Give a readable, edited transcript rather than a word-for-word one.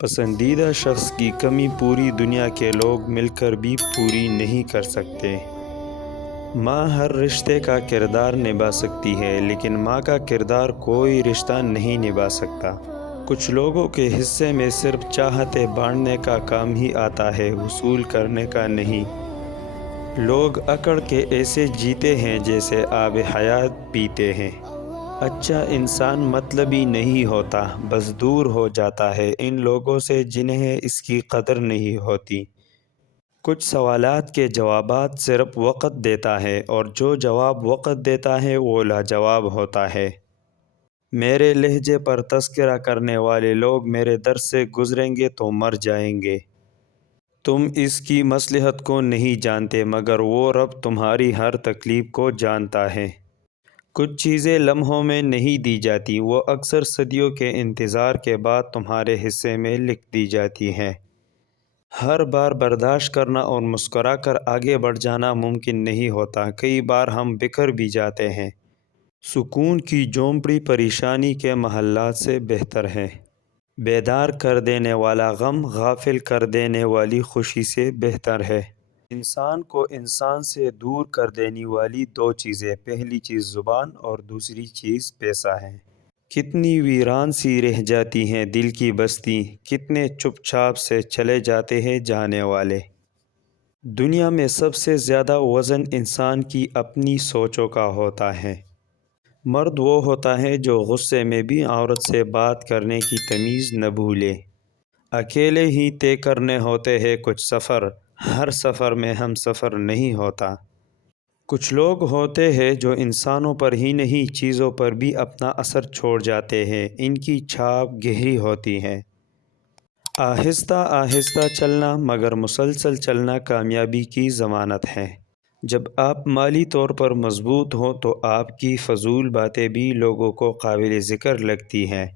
پسندیدہ شخص کی کمی پوری دنیا کے لوگ مل کر بھی پوری نہیں کر سکتے۔ ماں ہر رشتے کا کردار نبھا سکتی ہے، لیکن ماں کا کردار کوئی رشتہ نہیں نبھا سکتا۔ کچھ لوگوں کے حصے میں صرف چاہتے بانٹنے کا کام ہی آتا ہے، وصول کرنے کا نہیں۔ لوگ اکڑ کے ایسے جیتے ہیں جیسے آب حیات پیتے ہیں۔ اچھا انسان مطلبی نہیں ہوتا، بس دور ہو جاتا ہے ان لوگوں سے جنہیں اس کی قدر نہیں ہوتی۔ کچھ سوالات کے جوابات صرف وقت دیتا ہے، اور جو جواب وقت دیتا ہے وہ لاجواب ہوتا ہے۔ میرے لہجے پر تذکرہ کرنے والے لوگ میرے در سے گزریں گے تو مر جائیں گے۔ تم اس کی مصلحت کو نہیں جانتے، مگر وہ رب تمہاری ہر تکلیف کو جانتا ہے۔ کچھ چیزیں لمحوں میں نہیں دی جاتی، وہ اکثر صدیوں کے انتظار کے بعد تمہارے حصے میں لکھ دی جاتی ہیں۔ ہر بار برداشت کرنا اور مسکرا کر آگے بڑھ جانا ممکن نہیں ہوتا، کئی بار ہم بکھر بھی جاتے ہیں۔ سکون کی جھونپڑی پریشانی کے محلات سے بہتر ہے۔ بیدار کر دینے والا غم غافل کر دینے والی خوشی سے بہتر ہے۔ انسان کو انسان سے دور کر دینے والی دو چیزیں، پہلی چیز زبان اور دوسری چیز پیسہ ہے۔ کتنی ویران سی رہ جاتی ہیں دل کی بستی، کتنے چپ چاپ سے چلے جاتے ہیں جانے والے۔ دنیا میں سب سے زیادہ وزن انسان کی اپنی سوچوں کا ہوتا ہے۔ مرد وہ ہوتا ہے جو غصے میں بھی عورت سے بات کرنے کی تمیز نہ بھولے۔ اکیلے ہی طے کرنے ہوتے ہیں کچھ سفر، ہر سفر میں ہم سفر نہیں ہوتا۔ کچھ لوگ ہوتے ہیں جو انسانوں پر ہی نہیں چیزوں پر بھی اپنا اثر چھوڑ جاتے ہیں، ان کی چھاپ گہری ہوتی ہے۔ آہستہ آہستہ چلنا مگر مسلسل چلنا کامیابی کی ضمانت ہے۔ جب آپ مالی طور پر مضبوط ہوں تو آپ کی فضول باتیں بھی لوگوں کو قابل ذکر لگتی ہیں۔